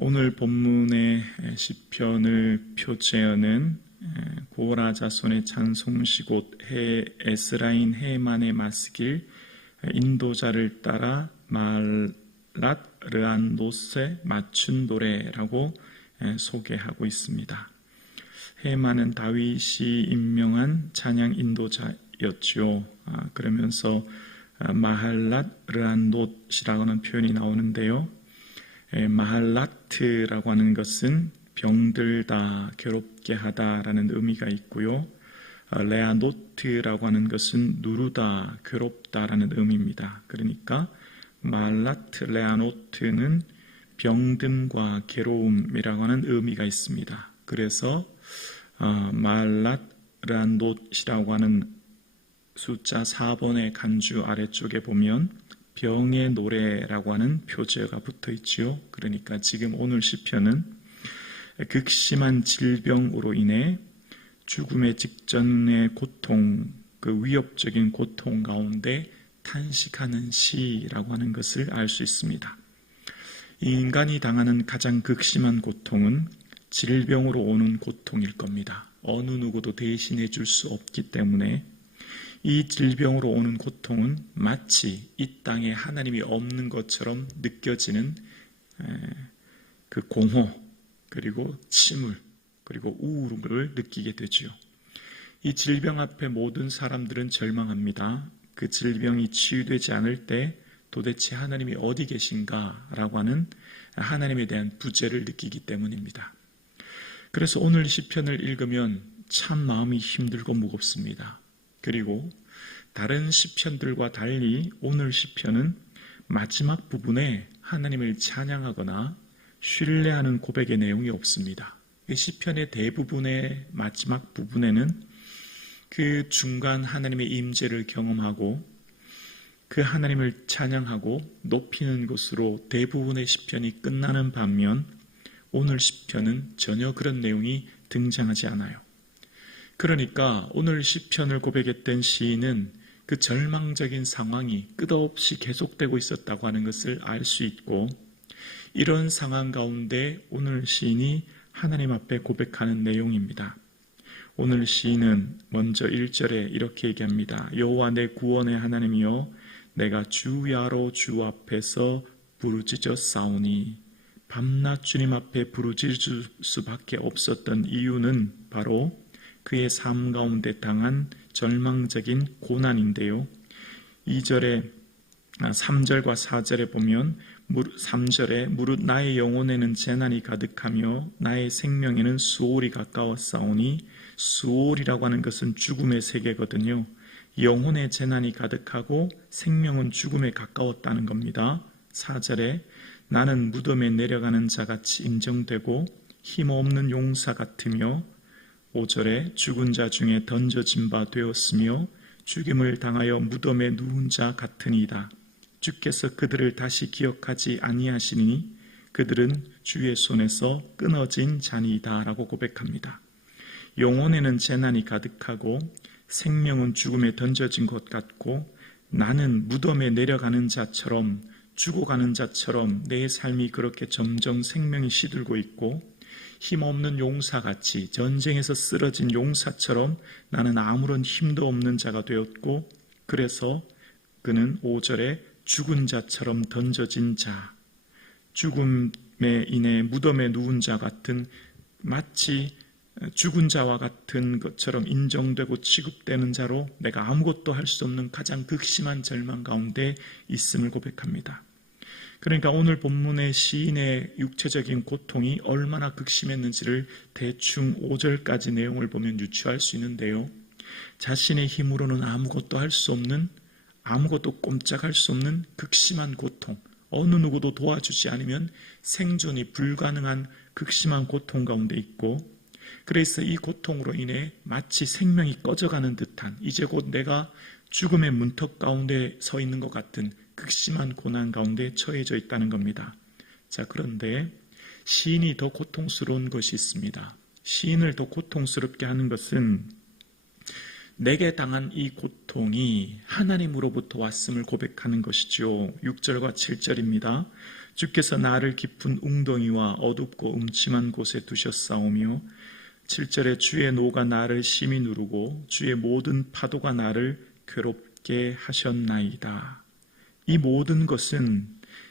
오늘 본문의 시편을 표제하는 고라 자손의 찬송시 곧 에스라인 헤만의 마스길 인도자를 따라 말랏 르안노스에 맞춘 노래라고 소개하고 있습니다. 헤만은 다윗이 임명한 찬양 인도자였죠. 그러면서 마할랏 르안노스라고 하는 표현이 나오는데요. 마할라트라고 하는 것은 병들다, 괴롭게 하다라는 의미가 있고요. 레아노트라고 하는 것은 누르다, 괴롭다라는 의미입니다. 그러니까 마할라트, 레아노트는 병듦과 괴로움이라고 하는 의미가 있습니다. 그래서 마할랏, 레아노트라고 하는 숫자 4번의 간주 아래쪽에 보면 병의 노래라고 하는 표제가 붙어 있지요. 그러니까 지금 오늘 시편은 극심한 질병으로 인해 죽음의 직전의 고통, 그 위협적인 고통 가운데 탄식하는 시라고 하는 것을 알 수 있습니다. 이 인간이 당하는 가장 극심한 고통은 질병으로 오는 고통일 겁니다. 어느 누구도 대신해 줄 수 없기 때문에 이 질병으로 오는 고통은 마치 이 땅에 하나님이 없는 것처럼 느껴지는 그 공허, 그리고 침울, 그리고 우울을 느끼게 되죠. 이 질병 앞에 모든 사람들은 절망합니다. 그 질병이 치유되지 않을 때 도대체 하나님이 어디 계신가 라고 하는 하나님에 대한 부재를 느끼기 때문입니다. 그래서 오늘 시편을 읽으면 참 마음이 힘들고 무겁습니다. 그리고 다른 시편들과 달리 오늘 시편은 마지막 부분에 하나님을 찬양하거나 신뢰하는 고백의 내용이 없습니다. 이 시편의 대부분의 마지막 부분에는 그 중간 하나님의 임재를 경험하고 그 하나님을 찬양하고 높이는 것으로 대부분의 시편이 끝나는 반면 오늘 시편은 전혀 그런 내용이 등장하지 않아요. 그러니까 오늘 시편을 고백했던 시인은 그 절망적인 상황이 끝없이 계속되고 있었다고 하는 것을 알 수 있고, 이런 상황 가운데 오늘 시인이 하나님 앞에 고백하는 내용입니다. 오늘 시인은 먼저 1절에 이렇게 얘기합니다. 여호와 내 구원의 하나님이여, 내가 주야로 주 앞에서 부르짖어 싸우니. 밤낮 주님 앞에 부르짖을 수밖에 없었던 이유는 바로 그의 삶 가운데 당한 절망적인 고난인데요. 3절과 4절에 보면 3절에 무릇 나의 영혼에는 재난이 가득하며 나의 생명에는 수월이 가까웠사오니, 수월이라고 하는 것은 죽음의 세계거든요. 영혼의 재난이 가득하고 생명은 죽음에 가까웠다는 겁니다. 4절에 나는 무덤에 내려가는 자같이 인정되고 힘없는 용사 같으며, 5절에 죽은 자 중에 던져진 바 되었으며 죽임을 당하여 무덤에 누운 자 같으니이다. 주께서 그들을 다시 기억하지 아니하시니 그들은 주의 손에서 끊어진 자니이다 라고 고백합니다. 영혼에는 재난이 가득하고 생명은 죽음에 던져진 것 같고, 나는 무덤에 내려가는 자처럼, 죽어가는 자처럼 내 삶이 그렇게 점점 생명이 시들고 있고, 힘없는 용사같이 전쟁에서 쓰러진 용사처럼 나는 아무런 힘도 없는 자가 되었고, 그래서 그는 5절에 죽은 자처럼 던져진 자, 죽음에 인해 무덤에 누운 자 같은, 마치 죽은 자와 같은 것처럼 인정되고 취급되는 자로 내가 아무것도 할 수 없는 가장 극심한 절망 가운데 있음을 고백합니다. 그러니까 오늘 본문의 시인의 육체적인 고통이 얼마나 극심했는지를 대충 5절까지 내용을 보면 유추할 수 있는데요. 자신의 힘으로는 아무것도 할 수 없는, 아무것도 꼼짝할 수 없는 극심한 고통, 어느 누구도 도와주지 않으면 생존이 불가능한 극심한 고통 가운데 있고, 그래서 이 고통으로 인해 마치 생명이 꺼져가는 듯한, 이제 곧 내가 죽음의 문턱 가운데 서 있는 것 같은 극심한 고난 가운데 처해져 있다는 겁니다. 자, 그런데 시인이 더 고통스러운 것이 있습니다. 시인을 더 고통스럽게 하는 것은 내게 당한 이 고통이 하나님으로부터 왔음을 고백하는 것이죠. 6절과 7절입니다. 주께서 나를 깊은 웅덩이와 어둡고 음침한 곳에 두셨사오며 7절에 주의 노가 나를 심히 누르고 주의 모든 파도가 나를 괴롭게 하셨나이다. 이 모든 것은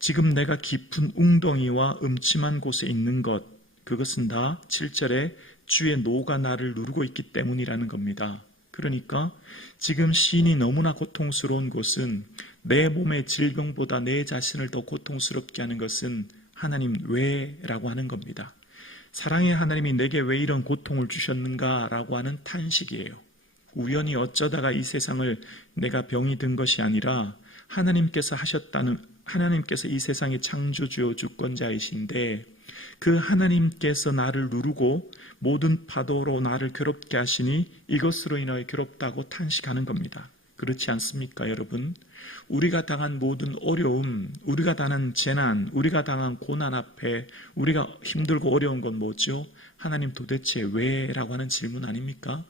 지금 내가 깊은 웅덩이와 음침한 곳에 있는 것, 그것은 다 7절에 주의 노가 나를 누르고 있기 때문이라는 겁니다. 그러니까 지금 시인이 너무나 고통스러운 것은 내 몸의 질병보다 내 자신을 더 고통스럽게 하는 것은 하나님 왜라고 하는 겁니다. 사랑의 하나님이 내게 왜 이런 고통을 주셨는가라고 하는 탄식이에요. 우연히 어쩌다가 이 세상을 내가 병이 든 것이 아니라 하나님께서 이 세상의 창조주요 주권자이신데 그 하나님께서 나를 누르고 모든 파도로 나를 괴롭게 하시니 이것으로 인하여 괴롭다고 탄식하는 겁니다. 그렇지 않습니까, 여러분? 우리가 당한 모든 어려움, 우리가 당한 재난, 우리가 당한 고난 앞에 우리가 힘들고 어려운 건 뭐죠? 하나님 도대체 왜? 라고 하는 질문 아닙니까?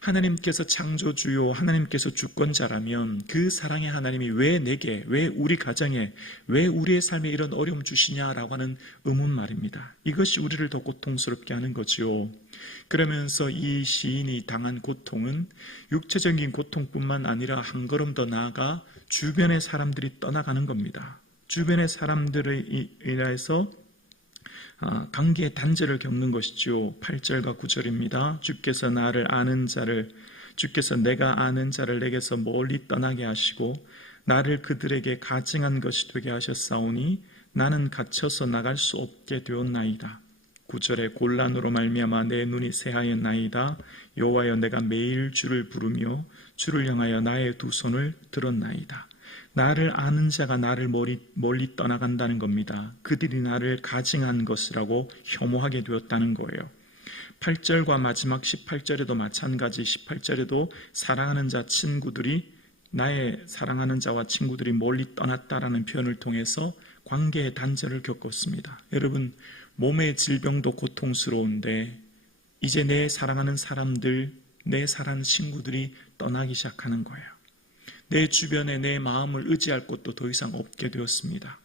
하나님께서 창조주요, 하나님께서 주권자라면 그 사랑의 하나님이 왜 내게, 왜 우리 가정에, 왜 우리의 삶에 이런 어려움 주시냐라고 하는 의문 말입니다. 이것이 우리를 더 고통스럽게 하는 거죠. 그러면서 이 시인이 당한 고통은 육체적인 고통뿐만 아니라 한 걸음 더 나아가 주변의 사람들이 떠나가는 겁니다. 주변의 사람들에 인해서 관계의 단절을 겪는 것이죠. 8절과 9절입니다. 주께서 내가 아는 자를 내게서 멀리 떠나게 하시고 나를 그들에게 가증한 것이 되게 하셨사오니 나는 갇혀서 나갈 수 없게 되었나이다. 9절에 곤란으로 말미암아 내 눈이 새하였나이다. 여호와여 내가 매일 주를 부르며 주를 향하여 나의 두 손을 들었나이다. 나를 아는 자가 나를 멀리 떠나간다는 겁니다. 그들이 나를 가증한 것이라고 혐오하게 되었다는 거예요. 8절과 마지막 18절에도 마찬가지. 18절에도 사랑하는 자 친구들이 나의 사랑하는 자와 친구들이 멀리 떠났다라는 표현을 통해서 관계의 단절을 겪었습니다. 여러분, 몸의 질병도 고통스러운데 이제 내 사랑하는 사람들, 내 사랑하는 친구들이 떠나기 시작하는 거예요. 내 주변에 내 마음을 의지할 곳도 더 이상 없게 되었습니다.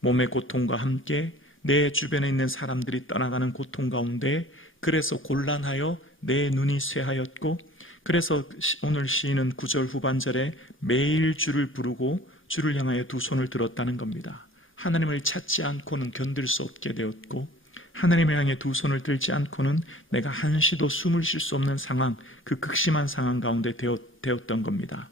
몸의 고통과 함께 내 주변에 있는 사람들이 떠나가는 고통 가운데 그래서 곤란하여 내 눈이 쇠하였고 그래서 오늘 시인은 9절 후반절에 매일 주를 부르고 주를 향하여 두 손을 들었다는 겁니다. 하나님을 찾지 않고는 견딜 수 없게 되었고 하나님을 향해 두 손을 들지 않고는 내가 한시도 숨을 쉴 수 없는 상황, 그 극심한 상황 가운데 되었던 겁니다.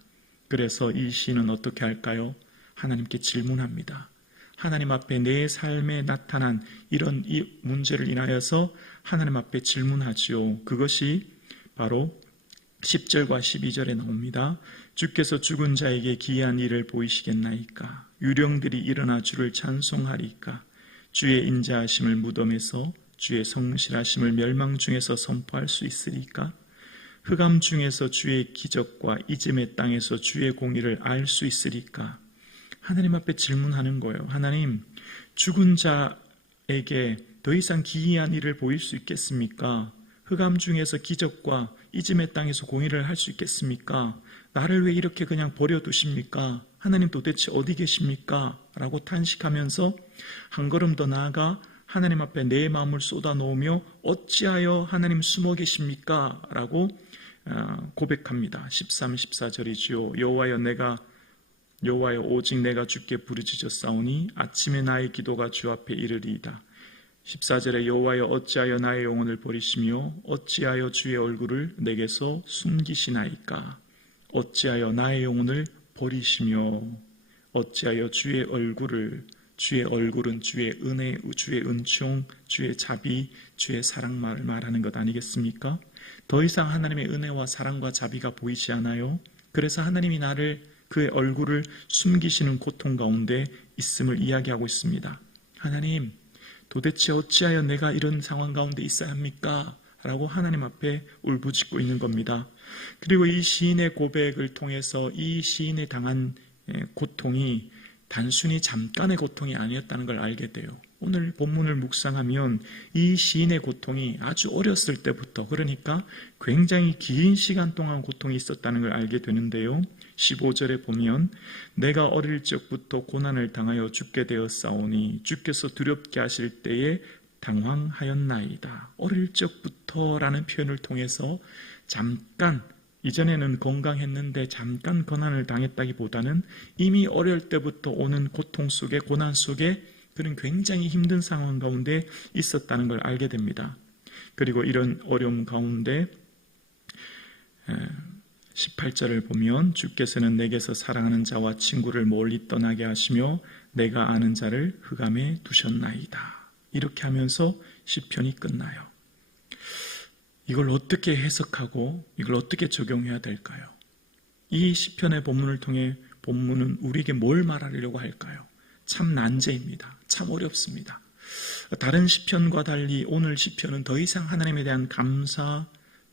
그래서 이 시인은 어떻게 할까요? 하나님께 질문합니다. 하나님 앞에 내 삶에 나타난 이런 이 문제를 인하여서 하나님 앞에 질문하지요. 그것이 바로 10절과 12절에 나옵니다. 주께서 죽은 자에게 기이한 일을 보이시겠나이까? 유령들이 일어나 주를 찬송하리까? 주의 인자하심을 무덤에서 주의 성실하심을 멸망 중에서 선포할 수 있으리까? 흑암 중에서 주의 기적과 이즘의 땅에서 주의 공의를 알 수 있으리까? 하나님 앞에 질문하는 거예요. 하나님, 죽은 자에게 더 이상 기이한 일을 보일 수 있겠습니까? 흑암 중에서 기적과 이즘의 땅에서 공의를 할 수 있겠습니까? 나를 왜 이렇게 그냥 버려두십니까? 하나님 도대체 어디 계십니까? 라고 탄식하면서 한 걸음 더 나아가 하나님 앞에 내 마음을 쏟아놓으며 어찌하여 하나님 숨어 계십니까? 라고 고백합니다. 13, 14절이지요. 여호와여 오직 내가 주께 부르짖었사오니 아침에 나의 기도가 주 앞에 이르리이다. 14절에 여호와여 어찌하여 나의 영혼을 버리시며 어찌하여 주의 얼굴을 내게서 숨기시나이까? 어찌하여 나의 영혼을 버리시며 어찌하여 주의 얼굴은 주의 은혜, 주의 은총, 주의 자비, 주의 사랑을 말하는 것 아니겠습니까? 더 이상 하나님의 은혜와 사랑과 자비가 보이지 않아요. 그래서 하나님이 그의 얼굴을 숨기시는 고통 가운데 있음을 이야기하고 있습니다. 하나님, 도대체 어찌하여 내가 이런 상황 가운데 있어야 합니까? 라고 하나님 앞에 울부짖고 있는 겁니다. 그리고 이 시인의 고백을 통해서 이 시인이 당한 고통이 단순히 잠깐의 고통이 아니었다는 걸 알게 돼요. 오늘 본문을 묵상하면 이 시인의 고통이 아주 어렸을 때부터, 그러니까 굉장히 긴 시간 동안 고통이 있었다는 걸 알게 되는데요. 15절에 보면 내가 어릴 적부터 고난을 당하여 죽게 되었사오니 주께서 두렵게 하실 때에 당황하였나이다. 어릴 적부터라는 표현을 통해서 잠깐, 이전에는 건강했는데 잠깐 고난을 당했다기보다는 이미 어릴 때부터 오는 고통 속에, 고난 속에 그는 굉장히 힘든 상황 가운데 있었다는 걸 알게 됩니다. 그리고 이런 어려움 가운데 18절을 보면 주께서는 내게서 사랑하는 자와 친구를 멀리 떠나게 하시며 내가 아는 자를 흑암에 두셨나이다. 이렇게 하면서 시편이 끝나요. 이걸 어떻게 해석하고 이걸 어떻게 적용해야 될까요? 이 시편의 본문을 통해 본문은 우리에게 뭘 말하려고 할까요? 참 난제입니다. 참 어렵습니다. 다른 시편과 달리 오늘 시편은 더 이상 하나님에 대한 감사,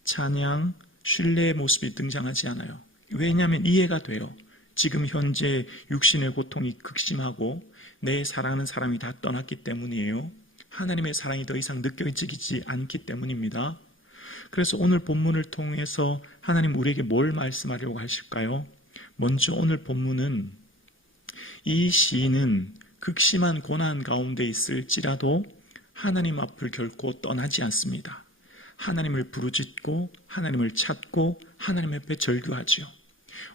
찬양, 신뢰의 모습이 등장하지 않아요. 왜냐하면 이해가 돼요. 지금 현재 육신의 고통이 극심하고 내 사랑하는 사람이 다 떠났기 때문이에요. 하나님의 사랑이 더 이상 느껴지지 않기 때문입니다. 그래서 오늘 본문을 통해서 하나님 우리에게 뭘 말씀하려고 하실까요? 먼저 오늘 본문은 이 시인은 극심한 고난 가운데 있을지라도 하나님 앞을 결코 떠나지 않습니다. 하나님을 부르짖고 하나님을 찾고 하나님 앞에 절규하지요.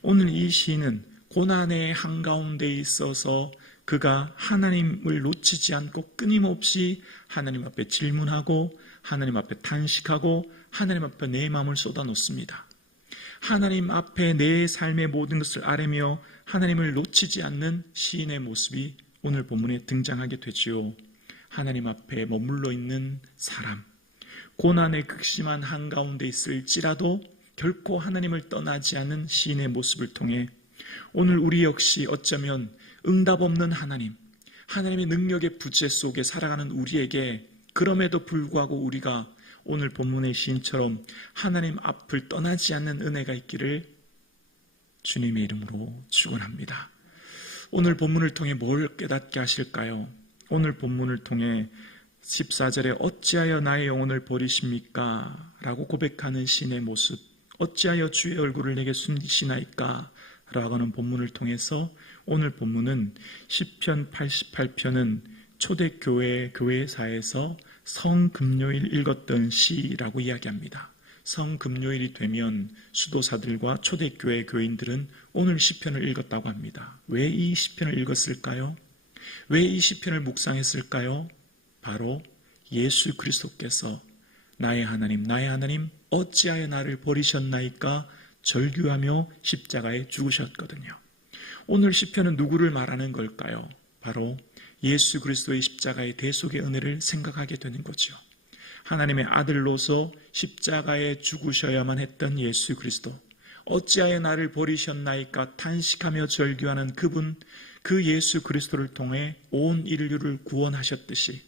오늘 이 시인은 고난의 한가운데 있어서 그가 하나님을 놓치지 않고 끊임없이 하나님 앞에 질문하고 하나님 앞에 탄식하고 하나님 앞에 내 마음을 쏟아놓습니다. 하나님 앞에 내 삶의 모든 것을 아뢰며 하나님을 놓치지 않는 시인의 모습이 오늘 본문에 등장하게 되지요. 하나님 앞에 머물러 있는 사람, 고난의 극심한 한가운데 있을지라도 결코 하나님을 떠나지 않은 시인의 모습을 통해 오늘 우리 역시 어쩌면 응답 없는 하나님, 하나님의 능력의 부재 속에 살아가는 우리에게 그럼에도 불구하고 우리가 오늘 본문의 시인처럼 하나님 앞을 떠나지 않는 은혜가 있기를 주님의 이름으로 축원합니다. 오늘 본문을 통해 뭘 깨닫게 하실까요? 오늘 본문을 통해 14절에 어찌하여 나의 영혼을 버리십니까? 라고 고백하는 시인의 모습, 어찌하여 주의 얼굴을 내게 숨기시나이까? 라고 하는 본문을 통해서 오늘 본문은 시편 88편은 초대교회 교회사에서 성금요일 읽었던 시라고 이야기합니다. 성금요일이 되면 수도사들과 초대교회 교인들은 오늘 시편을 읽었다고 합니다. 왜 이 시편을 읽었을까요? 왜 이 시편을 묵상했을까요? 바로 예수 그리스도께서 나의 하나님 어찌하여 나를 버리셨나이까 절규하며 십자가에 죽으셨거든요. 오늘 시편은 누구를 말하는 걸까요? 바로 예수 그리스도의 십자가의 대속의 은혜를 생각하게 되는 거죠. 하나님의 아들로서 십자가에 죽으셔야만 했던 예수 그리스도, 어찌하여 나를 버리셨나이까 탄식하며 절규하는 그분, 그 예수 그리스도를 통해 온 인류를 구원하셨듯이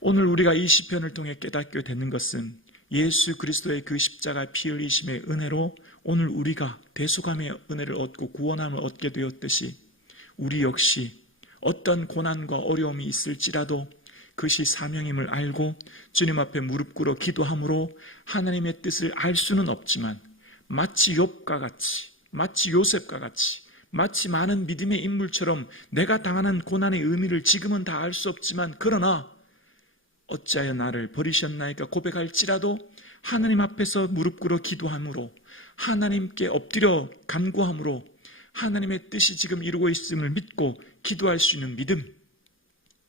오늘 우리가 이 시편을 통해 깨닫게 되는 것은 예수 그리스도의 그 십자가 피 흘리심의 은혜로 오늘 우리가 대속함의 은혜를 얻고 구원함을 얻게 되었듯이 우리 역시 어떤 고난과 어려움이 있을지라도 그것이 사명임을 알고 주님 앞에 무릎 꿇어 기도함으로 하나님의 뜻을 알 수는 없지만 마치 욥과 같이, 마치 요셉과 같이, 마치 많은 믿음의 인물처럼 내가 당하는 고난의 의미를 지금은 다 알 수 없지만 그러나 어찌하여 나를 버리셨나이까 고백할지라도 하나님 앞에서 무릎 꿇어 기도함으로 하나님께 엎드려 간구함으로 하나님의 뜻이 지금 이루고 있음을 믿고 기도할 수 있는 믿음,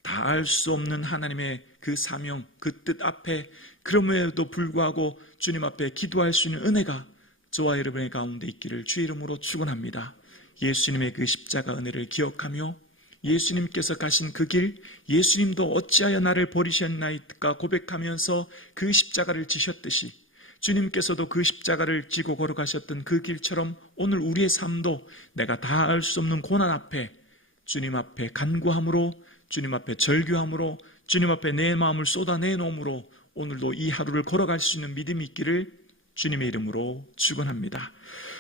다 알 수 없는 하나님의 그 사명, 그 뜻 앞에 그럼에도 불구하고 주님 앞에 기도할 수 있는 은혜가 저와 여러분의 가운데 있기를 주의 이름으로 축원합니다. 예수님의 그 십자가 은혜를 기억하며 예수님께서 가신 그 길, 예수님도 어찌하여 나를 버리셨나이까 고백하면서 그 십자가를 지셨듯이 주님께서도 그 십자가를 지고 걸어가셨던 그 길처럼 오늘 우리의 삶도 내가 다 알 수 없는 고난 앞에 주님 앞에 간구함으로, 주님 앞에 절규함으로, 주님 앞에 내 마음을 쏟아내놓음으로 오늘도 이 하루를 걸어갈 수 있는 믿음이 있기를 주님의 이름으로 축원합니다.